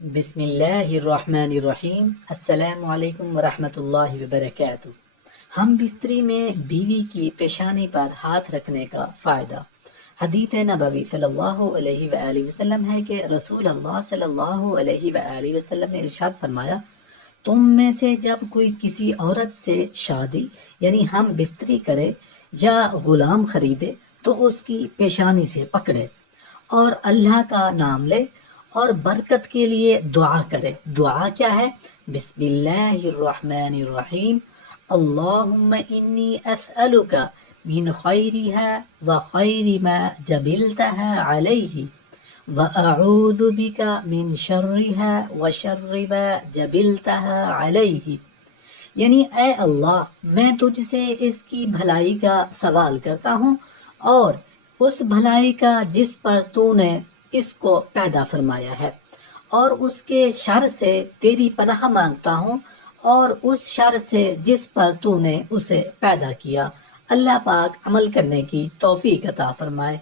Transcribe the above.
بسم اللہ الرحمن الرحیم۔ السلام علیکم ورحمۃ اللہ وبرکاتہ۔ ہم بستری میں بیوی کی پیشانی پر ہاتھ رکھنے کا فائدہ۔ حدیث نبوی صلی اللہ علیہ وآلہ وسلم ہے کہ رسول اللہ صلی اللہ علیہ وآلہ وسلم نے ارشاد فرمایا، تم میں سے جب کوئی کسی عورت سے شادی یعنی ہم بستری کرے یا غلام خریدے تو اس کی پیشانی سے پکڑے اور اللہ کا نام لے اور برکت کے لیے دعا کرے۔ دعا کیا ہے؟ بسم اللہ الرحمن الرحیم، اللہم انی اسألک من خیرها وخیر ما جبلتها علیہ واعوذ بک من شرها وشر ما جبلتها علیہ، یعنی اے اللہ میں تجھ سے اس کی بھلائی کا سوال کرتا ہوں اور اس بھلائی کا جس پر تو نے اس کو پیدا فرمایا ہے، اور اس کے شر سے تیری پناہ مانگتا ہوں اور اس شر سے جس پر تو نے اسے پیدا کیا۔ اللہ پاک عمل کرنے کی توفیق عطا فرمائے۔